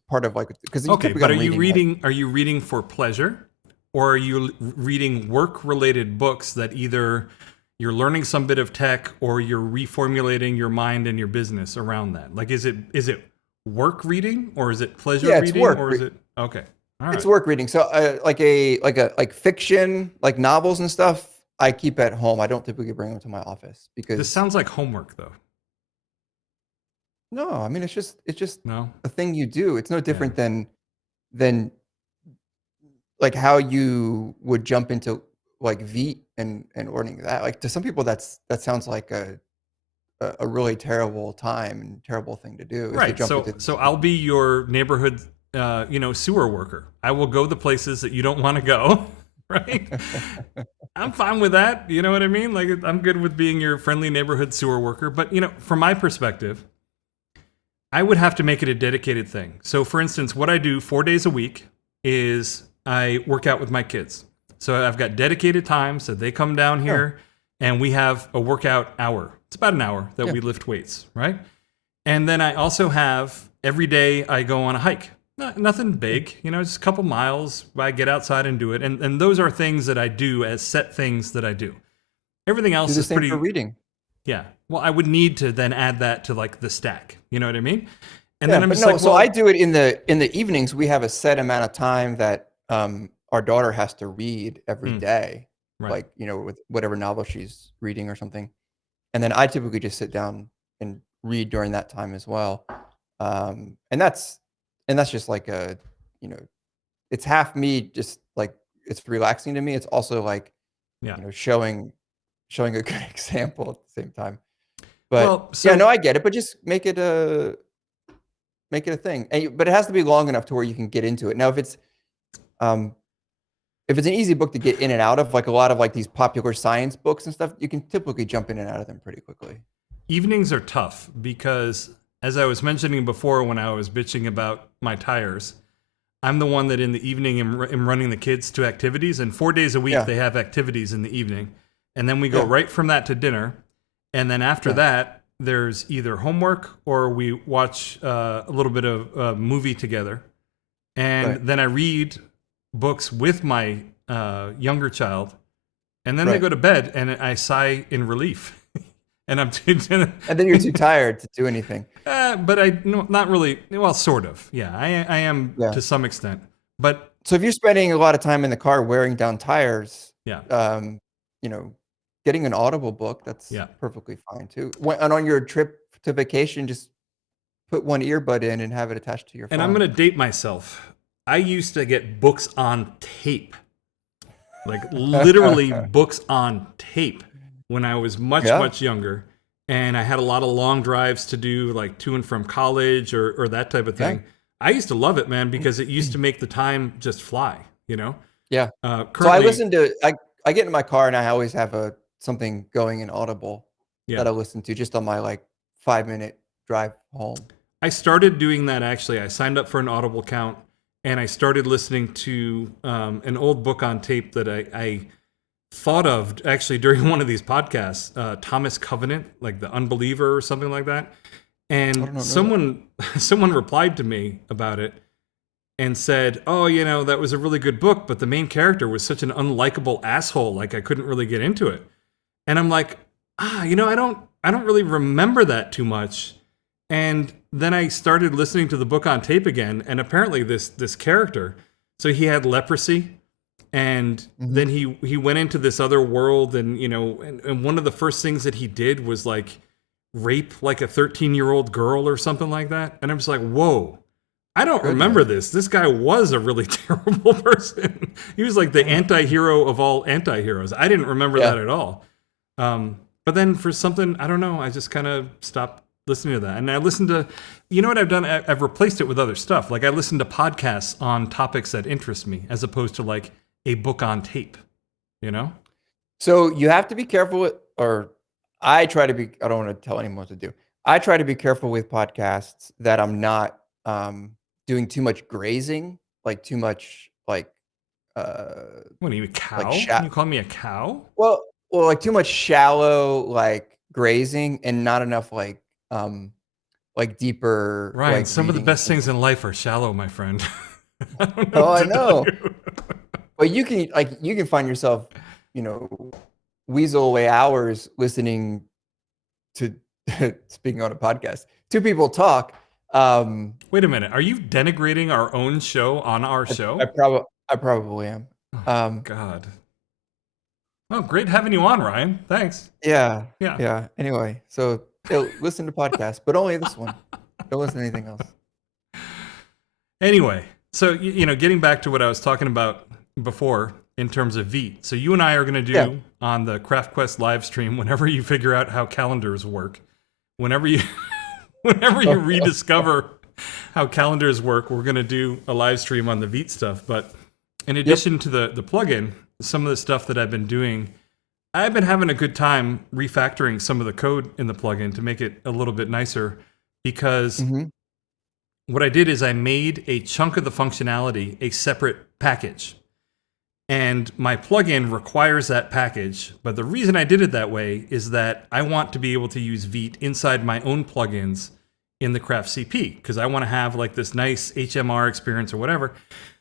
part of because okay. But are you reading for pleasure, or are you reading work-related books that either you're learning some bit of tech or you're reformulating your mind and your business around that? Like, is it work reading or is it pleasure reading or is it okay? All right. It's work reading. So like fiction, like novels and stuff, I keep at home. I don't typically bring them to my office because this sounds like homework, though. No, I mean it's just no a thing you do. It's no different than like how you would jump into like Vite and ordering that. Like to some people that sounds like a a really terrible time and terrible thing to do. Is to Right. jump So into so I'll be your neighborhood, sewer worker. I will go the places that you don't want to go. Right. I'm fine with that. You know what I mean? Like, I'm good with being your friendly neighborhood sewer worker. But, from my perspective, I would have to make it a dedicated thing. So, for instance, what I do 4 days a week is I work out with my kids. So I've got dedicated times that they come down here and we have a workout hour. It's about an hour that we lift weights, right? And then I also have every day I go on a hike. Nothing big, just a couple miles. I get outside and do it. And those are things that I do as set things that I do. Everything else is pretty... for reading. Yeah. Well, I would need to then add that to like the stack. You know what I mean? And then I'm just so I do it in the evenings. We have a set amount of time that our daughter has to read every day, right. like with whatever novel she's reading or something. And then I typically just sit down and read during that time as well. And that's just like it's half me just like it's relaxing to me. It's also like showing a good example at the same time. But I get it. But just make it a thing. But it has to be long enough to where you can get into it. Now, if it's an easy book to get in and out of, like a lot of like these popular science books and stuff, you can typically jump in and out of them pretty quickly. Evenings are tough because, as I was mentioning before when I was bitching about my tires, I'm the one that in the evening am running the kids to activities, and 4 days a week they have activities in the evening. And then we go right from that to dinner. And then after that, there's either homework or we watch a little bit of a movie together. And then I read books with my younger child. And then they go to bed and I sigh in relief. And and then you're too tired to do anything. But not really. Well, sort of. Yeah, I am to some extent. But so if you're spending a lot of time in the car wearing down tires, getting an Audible book, that's perfectly fine too. And on your trip to vacation, just put one earbud in and have it attached to your phone. And I'm going to date myself. I used to get books on tape. Like literally books on tape when I was much younger. And I had a lot of long drives to do, like to and from college or that type of thing. Yeah. I used to love it, man, because it used to make the time just fly, Yeah. So I listen to, I get in my car and I always have something going in Audible that I listen to just on my like 5-minute drive home. I started doing that actually. I signed up for an Audible account and I started listening to an old book on tape that I thought of actually during one of these podcasts, Thomas Covenant, like The Unbeliever or something like that. And someone replied to me about it and said, "Oh, that was a really good book, but the main character was such an unlikable asshole, like I couldn't really get into it." And I'm like, I don't really remember that too much. And then I started listening to the book on tape again, and apparently this character, so he had leprosy. And then he went into this other world and, and one of the first things that he did was like rape like a 13-year-old girl or something like that. And I'm just like, whoa, I don't remember this. This guy was a really terrible person. He was like the anti-hero of all anti-heroes. I didn't remember that at all. But then for something, I don't know, I just kind of stopped listening to that. And I listened to, what I've done? I've replaced it with other stuff. Like I listen to podcasts on topics that interest me as opposed to like a book on tape, So you have to be careful with, or I try to be, I don't want to tell anyone what to do. I try to be careful with podcasts that I'm not doing too much grazing, like too much like, what are you, a cow? Can you call me a cow? Well, like too much shallow, like grazing and not enough like deeper. Ryan, like, some of the best things in life are shallow, my friend. I know. But you can find yourself, weasel away hours listening to, speaking on a podcast, two people talk. Wait a minute. Are you denigrating our own show on our show? I probably am. Oh, God. Oh, great having you on, Ryan. Thanks. Yeah. Anyway, so listen to podcasts, but only this one. Don't listen to anything else. Anyway, so, getting back to what I was talking about before in terms of Vite. So you and I are going to do on the Craft Quest live stream whenever you figure out how calendars work. whenever you whenever you rediscover how calendars work, we're going to do a live stream on the Vite stuff. But in addition to the plugin, some of the stuff that I've been doing, I've been having a good time refactoring some of the code in the plugin to make it a little bit nicer, because what I did is I made a chunk of the functionality a separate package. And my plugin requires that package. But the reason I did it that way is that I want to be able to use Vite inside my own plugins in the Craft CP, because I want to have like this nice HMR experience or whatever.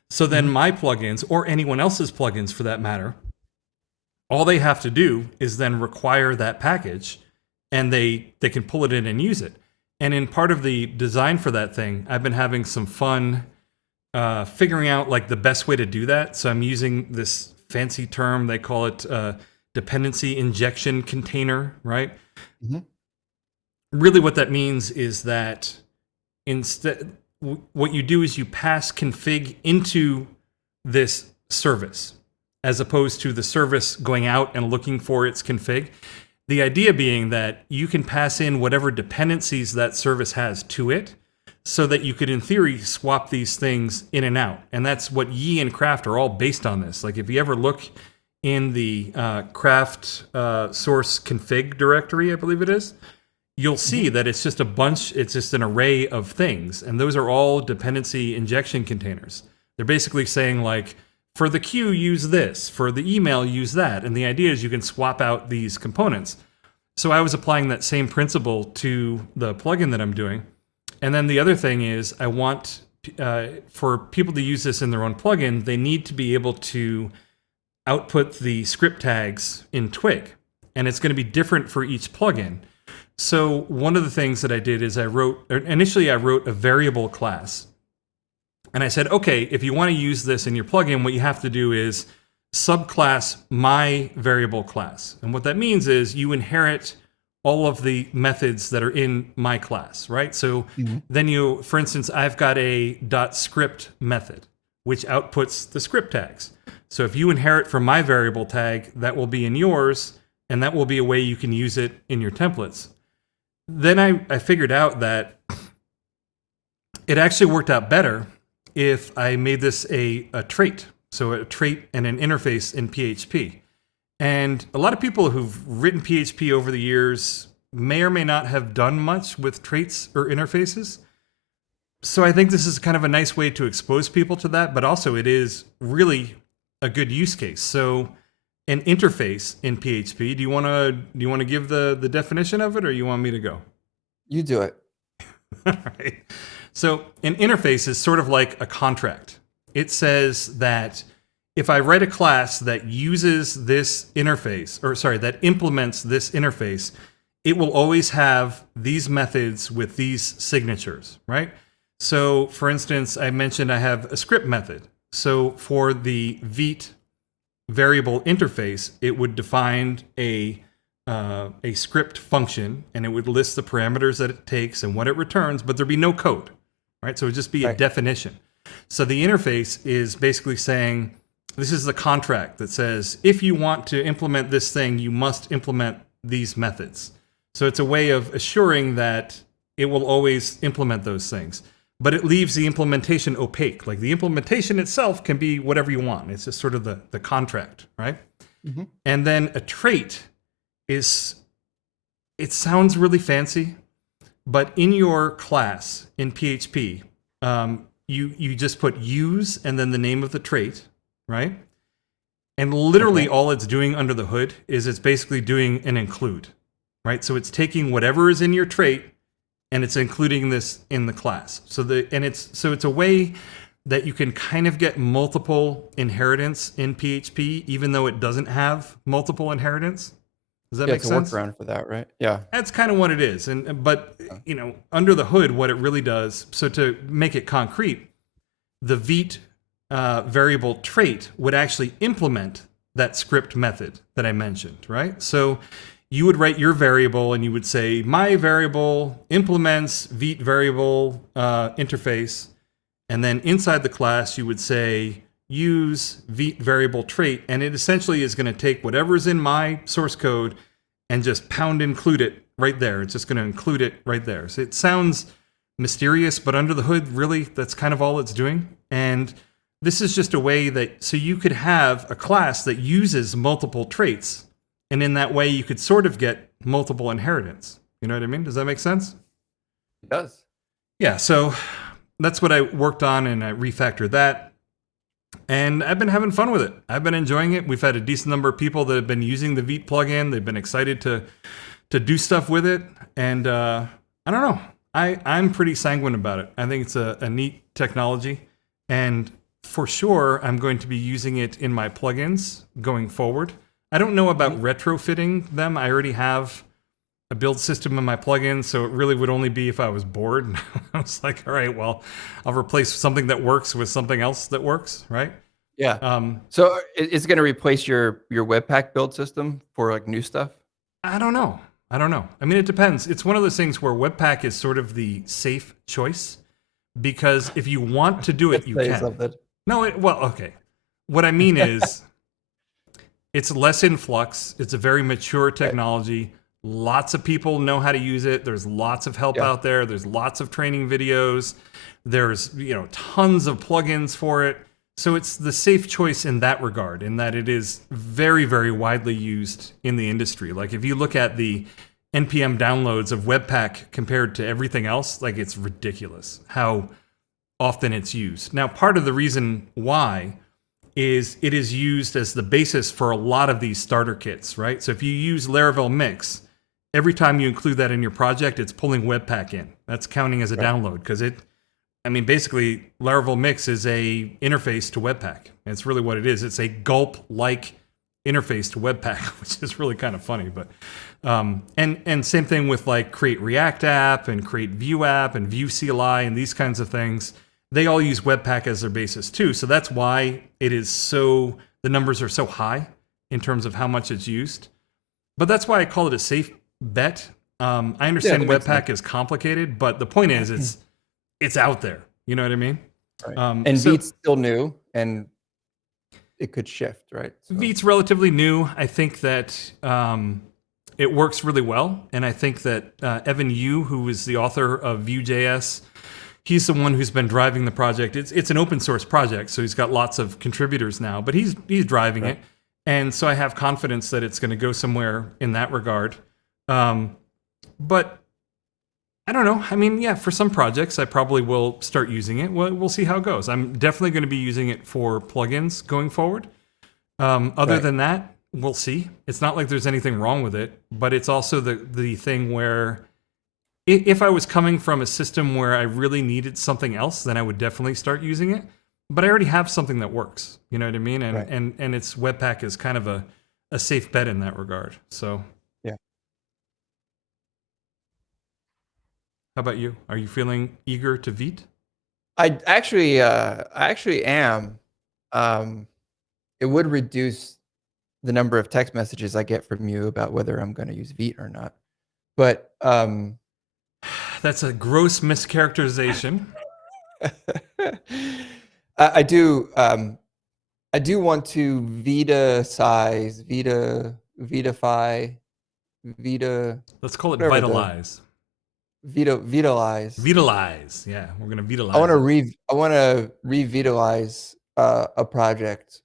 So then my plugins, or anyone else's plugins for that matter, all they have to do is then require that package, and they can pull it in and use it. And in part of the design for that thing, I've been having some fun figuring out like the best way to do that. So I'm using this fancy term, they call it dependency injection container, right? Really what that means is that instead, what you do is you pass config into this service, as opposed to the service going out and looking for its config. The idea being that you can pass in whatever dependencies that service has to it, so that you could, in theory, swap these things in and out. And that's what Yi and Craft are all based on this. Like if you ever look in the Craft source config directory, I believe it is, you'll see that it's just it's just an array of things. And those are all dependency injection containers. They're basically saying like, for the queue, use this. For the email, use that. And the idea is you can swap out these components. So I was applying that same principle to the plugin that I'm doing. And then the other thing is I want, for people to use this in their own plugin, they need to be able to output the script tags in Twig. And it's going to be different for each plugin. So one of the things that I did is initially I wrote a variable class. And I said, okay, if you want to use this in your plugin, what you have to do is subclass my variable class. And what that means is you inherit all of the methods that are in my class, right? So then you, for instance, I've got a .script method, which outputs the script tags. So if you inherit from my variable tag, that will be in yours, and that will be a way you can use it in your templates. Then I figured out that it actually worked out better if I made this a trait. So a trait and an interface in PHP. And a lot of people who've written PHP over the years may or may not have done much with traits or interfaces. So I think this is kind of a nice way to expose people to that, but also it is really a good use case. So an interface in PHP, do you want to give the definition of it, or you want me to go? You do it. All right. So an interface is sort of like a contract. It says that if I write a class that uses this interface, that implements this interface, it will always have these methods with these signatures, right? So for instance, I mentioned I have a script method. So for the Vite variable interface, it would define a script function, and it would list the parameters that it takes and what it returns, but there'd be no code, right? So it would just be a definition. So the interface is basically saying, this is the contract that says, if you want to implement this thing, you must implement these methods. So it's a way of assuring that it will always implement those things. But it leaves the implementation opaque. Like the implementation itself can be whatever you want. It's just sort of the contract, right? And then a trait is, it sounds really fancy, but in your class in PHP, you just put use and then the name of the trait, right? And literally all it's doing under the hood is it's basically doing an include, right? So it's taking whatever is in your trait and it's including this in the class. So it's a way that you can kind of get multiple inheritance in PHP, even though it doesn't have multiple inheritance. Does that make sense? It's a workaround for that, right? Yeah. That's kind of what it is. But under the hood, what it really does, so to make it concrete, the Vite variable trait would actually implement that script method that I mentioned, right? So you would write your variable and you would say, my variable implements Vite variable interface. And then inside the class, you would say, use Vite variable trait. And it essentially is going to take whatever's in my source code and just pound include it right there. It's just going to include it right there. So it sounds mysterious, but under the hood, really, that's kind of all it's doing. And this is just a way that, so you could have a class that uses multiple traits, and in that way you could sort of get multiple inheritance. You know what I mean? Does that make sense? It does. Yeah, so that's what I worked on, and I refactored that. And I've been having fun with it. I've been enjoying it. We've had a decent number of people that have been using the Vite plugin. They've been excited to do stuff with it. And I don't know. I'm pretty sanguine about it. I think it's a neat technology. And for sure, I'm going to be using it in my plugins going forward. I don't know about retrofitting them. I already have a build system in my plugin, so it really would only be if I was bored. I was like, all right, well, I'll replace something that works with something else that works, right? Yeah. So it's going to replace your Webpack build system for like new stuff? I don't know. I mean, it depends. It's one of those things where Webpack is sort of the safe choice, because if you want to do it, you can. Something. No, well, okay. What I mean is, it's less in flux. It's a very mature technology. Right. Lots of people know how to use it. There's lots of help out there. There's lots of training videos. There's, tons of plugins for it. So it's the safe choice in that regard, in that it is very, very widely used in the industry. Like if you look at the NPM downloads of Webpack compared to everything else, like it's ridiculous how often it's used. Now, part of the reason why is it is used as the basis for a lot of these starter kits, right? So if you use Laravel Mix, every time you include that in your project, it's pulling Webpack in. That's counting as a download, because basically Laravel Mix is a interface to Webpack. And it's really what it is. It's a gulp-like interface to Webpack, which is really kind of funny. But and same thing with like Create React App and Create Vue App and Vue CLI and these kinds of things. They all use Webpack as their basis too. So that's why it is the numbers are so high in terms of how much it's used. But that's why I call it a safe bet. I understand Webpack is complicated, but the point is it's out there. You know what I mean? Right. And Vite's still new, and it could shift, right? So. Vite's relatively new. I think that it works really well, and I think that Evan Yu, who is the author of Vue.js, he's the one who's been driving the project. It's an open source project, so he's got lots of contributors now, but he's driving it, and so I have confidence that it's going to go somewhere in that regard. But I don't know. I mean, yeah, for some projects, I probably will start using it. We'll see how it goes. I'm definitely going to be using it for plugins going forward. Other than that, we'll see. It's not like there's anything wrong with it, but it's also the thing where if I was coming from a system where I really needed something else, then I would definitely start using it. But I already have something that works. You know what I mean? And it's Webpack is kind of a safe bet in that regard. So yeah. How about you? Are you feeling eager to Vite? I actually am. It would reduce the number of text messages I get from you about whether I'm going to use Vite or not. But that's a gross mischaracterization. I do want to Vitify. Let's call it vitalize. Vitalize. Yeah, we're gonna vitalize. I want to revitalize a project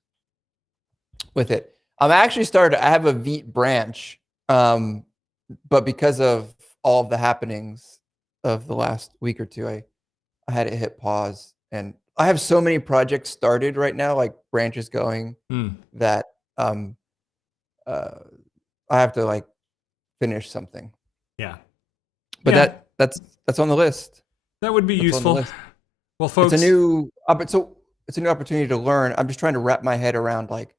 with it. I have a Vite branch, but because of all of the happenings of the last week or two, I had to hit pause, and I have so many projects started right now, like branches going, that I have to like finish something. Yeah. But that's on the list. That would be useful. Well, folks, it's a new opportunity to learn. I'm just trying to wrap my head around like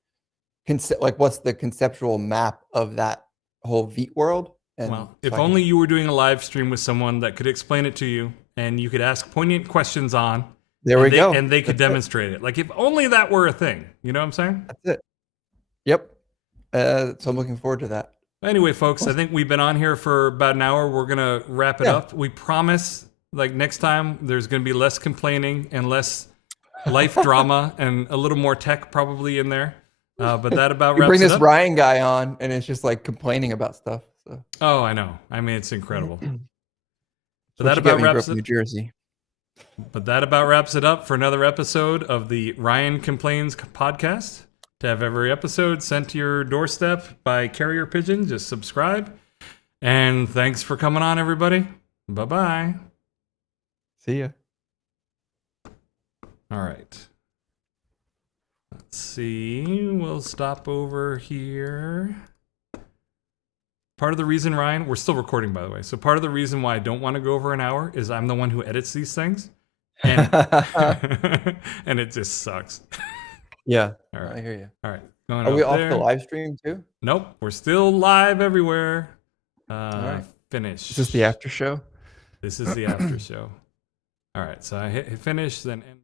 what's the conceptual map of that whole Vite world. And well, if only you were doing a live stream with someone that could explain it to you, and you could ask poignant questions on. There we go. And they could demonstrate it. Like if only that were a thing. You know what I'm saying? That's it. Yep. So I'm looking forward to that. Anyway, folks, I think we've been on here for about an hour. We're going to wrap it up. We promise, like next time, there's going to be less complaining and less life drama and a little more tech probably in there. But that about wraps it up. You bring this Ryan guy on, and it's just like complaining about stuff. So. Oh, I know. I mean, it's incredible. But that about wraps it. New Jersey. But that about wraps it up for another episode of the Ryan Complains podcast. To have every episode sent to your doorstep by carrier pigeon, just subscribe. And thanks for coming on, everybody. Bye-bye. See ya. All right. Let's see. We'll stop over here. Part of the reason, Ryan, we're still recording, by the way. So part of the reason why I don't want to go over an hour is I'm the one who edits these things. And, and it just sucks. Yeah. All right. I hear you. All right. Are we off the live stream too? Nope. We're still live everywhere. All right. Finish. Is this the after show? This is the after show. All right. So I hit finish, then end.